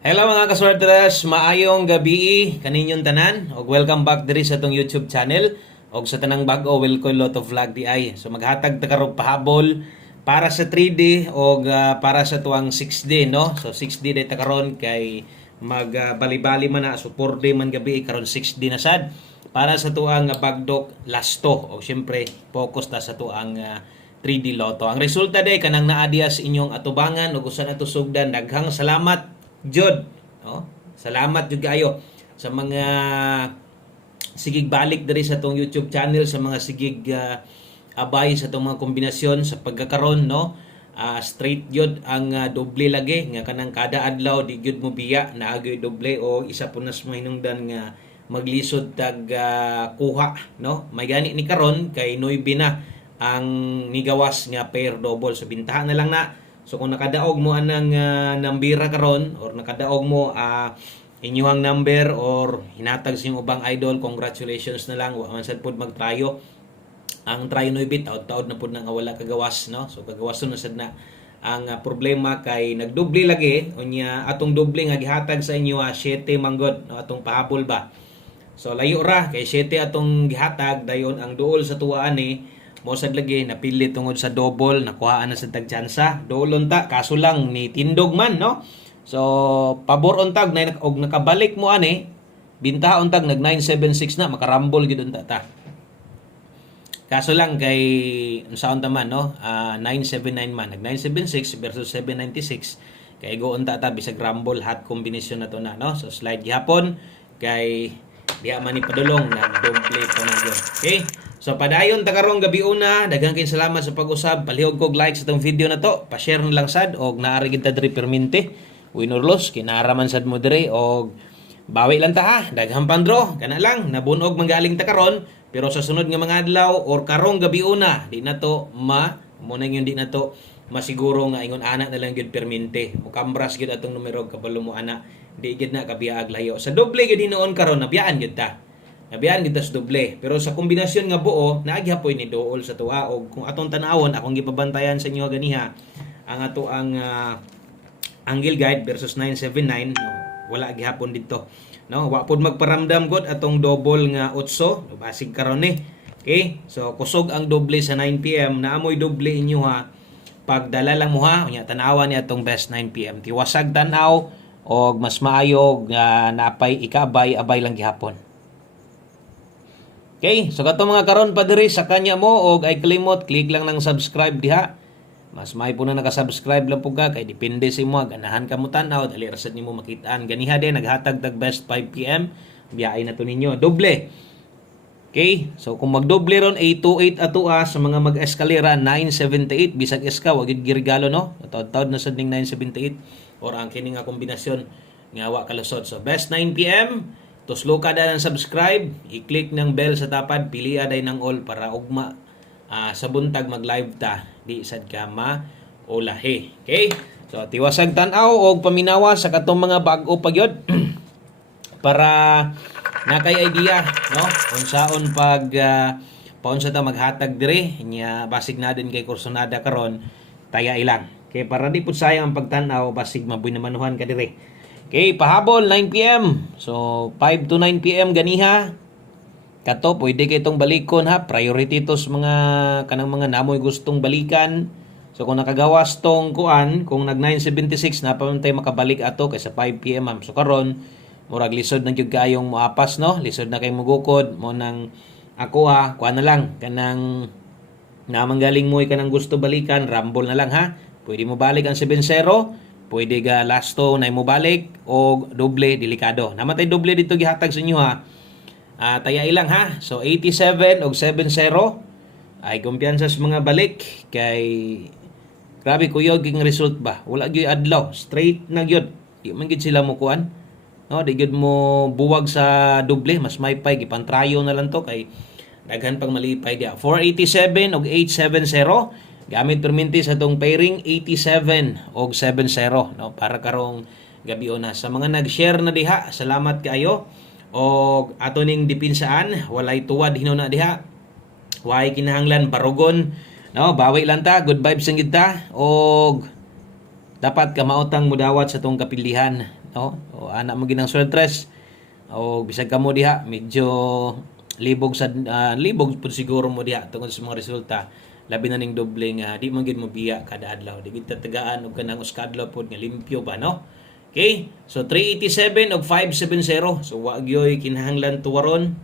Hello mga kaswertres, maayong gabi kaninyong tanan og welcome back diri sa tong YouTube channel og sa tanang bag-o welcome Lotto Vlog DI. So maghatag ta karong pahabol para sa 3D og para sa tuang 6D no. So 6D day ta karon kay bali-bali man na so 4D man gabi karon 6D na sad para sa tuang bagdok lasto og syempre focus ta sa tuang 3D Lotto. Ang resulta day kanang naa diha sa inyong atubangan ug usa na to sugdan. Daghang salamat Jod, no? Salamat jud kayo sa mga sigig balik diri sa tong YouTube channel, sa mga sigig abay sa tong mga kombinasyon sa pagkakaron, no? Straight jud ang doble lagi nga kanang kada adlaw di jud mo biya na agoy doble o isa po nas mo hinungdan nga maglisod tag kuha, no? May gani ni karon kay 9 na ang nigawas nga pair double, so bintahan na lang na. So kung nakadaog mo anang nambira karon or nakadaog mo inyuhang number or hinatag sa inyong ubang idol, congratulations na lang. Wa man sad pud magtrayo. Ang trayo no bit taud na pud nang wala kagawas, no. So kagawason na sad na. Ang problema kay nagdoble lagi unya atong doble nga gihatag sa inyo 7 manggod, no, atong pahabol ba. So layo ra kay 7 atong gihatag dayon ang duol sa tuwa ani mosad lagi napili tungod sa double, nakuhaan na sa tagtsansa. Doolon ta kaso lang ni tindog man, no. So pabor untag na og nakabalik mo ani binta untag nag 976 na makarambol gid unta ta. Kaso lang kay unsaon ta man, no, 979 man nag 976 versus 796 kay go unta ta bisag rumble hot combination na to na, no. So slide gihapon kay diha man ni padulong nagdoble pa man gyud. Okay? So padayon ta karong gabi una, daghang kay salamat sa pag-usab. Palihog kog like sa tong video na to, pa-share na lang sad og naari gid ta diri permente. Win or loss kinaharaman sad mo diri og bawi lang ta ha. Daghang pandro kana lang nabunog manggaling ta karon pero sa sunod nga mga adlaw or karong gabi una di na to muna yun di na to masiguro nga ingon ana na lang gid permente. Mukambras gid atong numero kabalo mo ana. Di gid na kabiyaag layo. Sa doble gid noon karon nabiyaan gid ta. Nabiyaan kita sa doble. Pero sa kombinasyon nga buo, naagyapoy ni dool sa tuwa. O kung atong tanawon, akong gipabantayan sa inyo ganiha, ang ato ang angle guide versus 979, no, wala gihapon dito. No, wa pod magparamdam god atong double nga 8, basig karon ni. Okay? So kusog ang doble sa 9 PM, naamoy doble inyo ha. Pagdala lang mo ha, unya tanawan ni atong best 9 PM. Tiwasag tanaw og mas maayo nga napay ikabay-abay lang gihapon. Okay, so kato mga karon pa diri sa kanya mo og ay kalimot click lang ng subscribe diha. Mas may po na naka-subscribe lang po ka kay depende sa imo ganahan ka mo tan-aw dali rasad nimo makitaan. Ganiha din naghatag tag best 5 PM. Biyay na to ninyo doble. Okay, so kung magdoble ron 828 ato sa mga mag-eskalera 978 bisag eska wa gid giregalo, no. Taud-taud na sad ning 978 or ang kini nga kombinasyon nga wa kalusot. So best 9 PM. Tuslo ka na ng subscribe, i-click ng bell sa tapad, pili aday ng all para ugma sa buntag mag-live ta. Di sad ka maulahi. Okay? So tiwasag tan-aw og paminawa sa katong mga bag-o pagyod para nakay idea, no? Unsaon pag paunsa ta maghatag diri nya basig na din kay kursonada karon taya ilang. Okay, para di pud sayang ang pagtan-aw basig mabuy namanuhan ka diri. Okay, pahabol 9 PM. So 5 to 9 PM ganiha. Kato pwede kay itong balikon ha. Priority to sa mga kanang mga namoy gustong balikan. So kung nakagawas tong kuan, kung nag 976 na pamantay makabalik ato kay sa 5 PM. So karon murag lisod na gyud kayong moapas, no. Lisod na kay mugukod mo nang ako ha. Kuan na lang kanang namanggaling mo kanang gusto balikan, rumble na lang ha. Pwede mo balik ang 7-0. Pwede ga lasto na mo balik o doble delikado. Namatay doble dito gihatag sa inyo ha. Taya ilang ha. So 87 og 7-0 ay kumpiyansa sa mga balik kay grabe kuyog ang result ba. Wala gyud adlaw, straight na gyud. Di man gyud sila mo kuan. No, di gyud mo buwag sa doble, mas may pay gipantrayo na lang to kay daghan pang malipay dia. 487 og 870 gamit perminti sa tong pairing 87 og 70, no, para karong gabi na. Sa mga nag-share na diha, salamat kaayo. Og ato ning depinsaan, walay tuwad hinuna diha. Way kinahanglan barugon, no, bawi lang ta, good vibes ang gid ta og dapat kamautang mudawat sa tong kapilihan no? O ana mo ginang suertres o bisag kamo diha medyo libog pud siguro mo diha tungod sa mga resulta, labi na ning doble nga di man gid mo biya kada adlaw, di gid tatagaan og kanang uskadlaw pod nga limpyo ba, no? Okay, so 387 og 570, so wa gyoy kinahanglan tuwaron,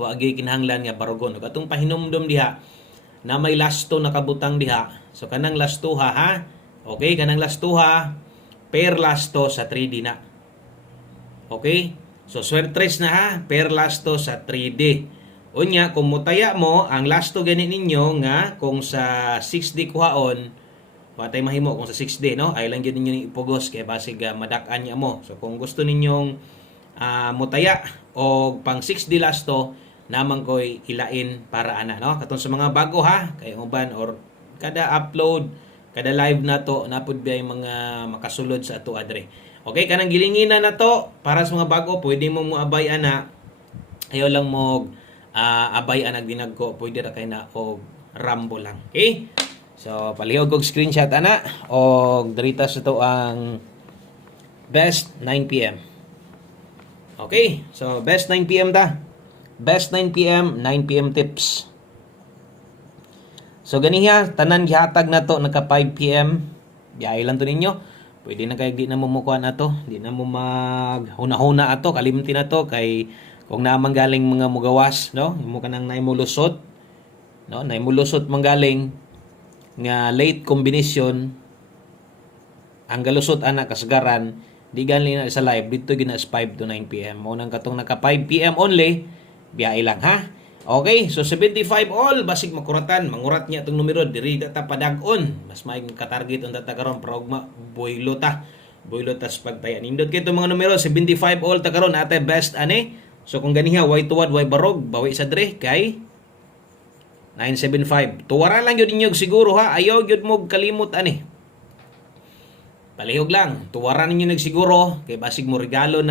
wa gyoy kinahanglan nga barugon. Ug atong pahinumdom diha na may lasto nakabutang diha, so kanang lastuha ha, okay, kanang lastuha per lasto sa 3D na, okay. So, swertres na ha, per lasto sa 3D. Unya, kung mutaya mo, ang lasto gani ninyo nga, kung sa 6D kuhaon, patay mahimo kung sa 6D, no? Ay lang gani ninyo ipugos, kaya basig madak-an niya mo. So, kung gusto ninyong mutaya, o pang 6D lasto, naman ko'y ilain para ana, no? Katong sa mga bago ha, kay uban, or kada upload, kada live na to, napod ba yung mga makasulod sa ato adre. Okay, kanang gilinginan na to para sa mga bago, pwede mo abay ana. Ayaw lang mo abay ana ginagko, pwede ra kay na og rambo lang. Okay? So palihog og screenshot ana og dirita sa to ang best 9 PM. Okay? So best 9 PM ta. Best 9 PM, 9 PM tips. So ganiha tanan gihatag na to naka 5 PM. Biyay lang to ninyo. Pwede na kay di na mo mukuha na to, di na mo maghuna-huna ato, kalimti na to kay kung naman galing mga mugawas, no? Imo kanang naimulusot, no? Naimulusot manggaling nga late combination ang galusot ana kasagaran di galing na sa live dito gina 5 to 9 PM. Mo nang katong naka 5 PM only, biyay lang ha. Okay, so 75 all basig makuratan, mangurat niya itong numero, diri data padag-on. Mas maayong ka-target on data karon para boylo ta sa pagtaya. Nindot kay itong mga numero, 75 all ta karon ate best ani. So kung ganiha, way tuwad, way barog, bawi sa dre kay 975. Tuwara lang yun ninyo siguro ha, ayaw yun mo kalimot ani. Palihog lang, tuwara ninyo nagsiguro, kay basig mo regalo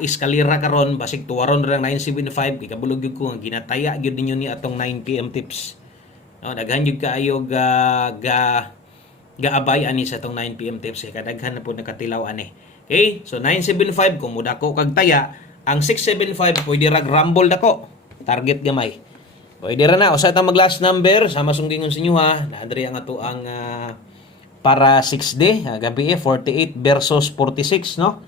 iskalira karon basig tuwaron ra 975 kay kabulog gyud ko nga ginataya gyud ninyo ni atong 9 PM tips, no? Daghan gyud kaayo gaabay ani sa atong 9 PM tips kay kadaghan na pud nakatilaw ani. Okay, so 975 kung mudako kag taya, ang 675 pwede ra rumble dako, target gamay pwede ra na. Usa ta mag last number sama sunggingon sa inyo ha, naadri ang ato ang para 6D gabi 48 versus 46, no?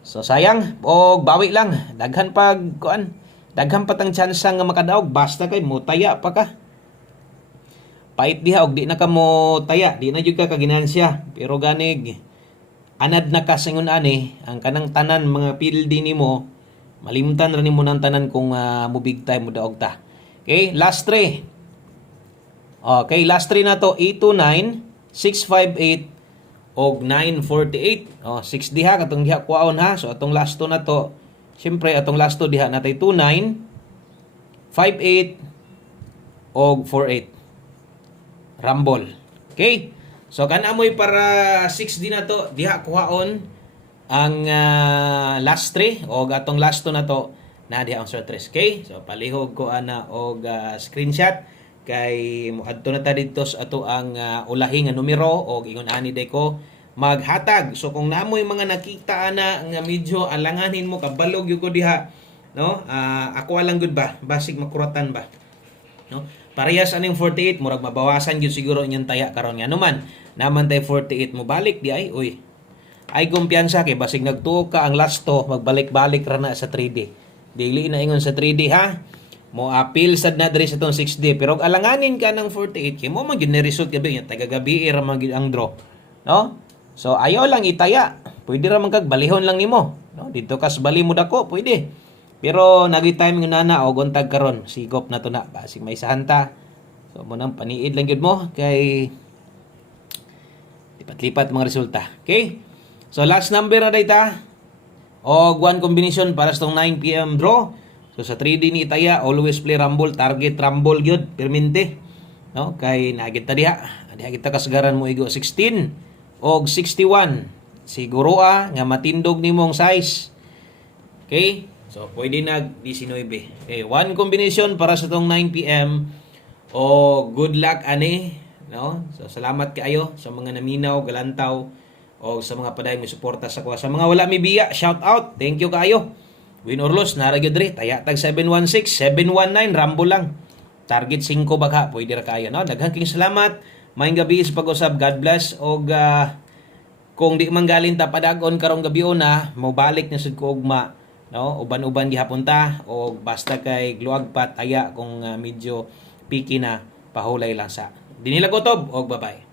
So sayang o bawi lang, daghan patang chance nga makadaog basta kay mo taya pa ka. Pait diha og di na ka mo taya, di na jud ka kaginansya, pero ganig anad na ka singon ani ang kanang tanan mga pildi nimo, malimtan ra nimo nang tanan kung mo big time mo daog ta. Okay, last 3. Okay, last 3 na to 829, 658 og 948. 6 diha katong diha kuwaon ha. So atong last 2 na to, syempre atong last 2 diha natay 29, 58 og 48. Rumble. Okay? So kanamoy para 6 din na to, diha kuwaon ang last 3 og atong last 2 na to na diha ang sortres. Okay? So palihog ko ana og screenshot kay moadto na ta dito sa ato ang ulahi nga numero og ingon ani day ko maghatag. So kung namoy mga nakita ana nga medyo alanganin mo kabalog gyud ko diha, no? Ako lang gud ba basig makuratan ba, no? Parehas aning 48 murag mabawasan gyud siguro inyong taya karon nga naman tay 48 mo balik di ay uy. Ay kumpiyansa kay basig nagtuo ka ang last to magbalik-balik ra na sa 3D. Dili na ingon sa 3D ha. Mo appeal sad na diri sa tong 6D pero alanganin ka ng 48 kay mo man gyud ni result gabi nya taga gabi ra man gyud ang draw, no? So ayaw lang itaya, pwede ra man kag balihon lang nimo, no? Dito kas bali mo dako pwede, pero nagi timing na og untag karon sigop na to na basig may sahanta. So mo nang paniid lang gyud mo kay lipat-lipat mga resulta. Okay, so last number na data og one combination para sa tong 9 PM draw. So sa 3D ni itaya, always play rumble, target rumble gyud, permente. No, kay nagit ta diha kita kasagaran mo igo 16 og 61. Siguro nga matindog nimong size. Okay? So pwede nag 19. Okay, one combination para sa tong 9 PM. O good luck ani, no? So salamat kaayo sa mga naminaw, galantaw o sa mga paday mo suporta sa kuha. Sa mga wala mi biya, shout out. Thank you kaayo. Win or loss, nara gyud diri. Taya tag 716, 719 rambo lang. Target 5 bagha, pwede ra kayo, no? Daghang king salamat. Maayong gabi sa pag-usab. God bless og kung di man galing ta padagon karong gabi na, mobalik na sad ko ugma, no? Uban-uban gihapon ta o basta kay gluag pa taya kung medyo picky na pahulay lang sa. Dinilagotob og bye-bye.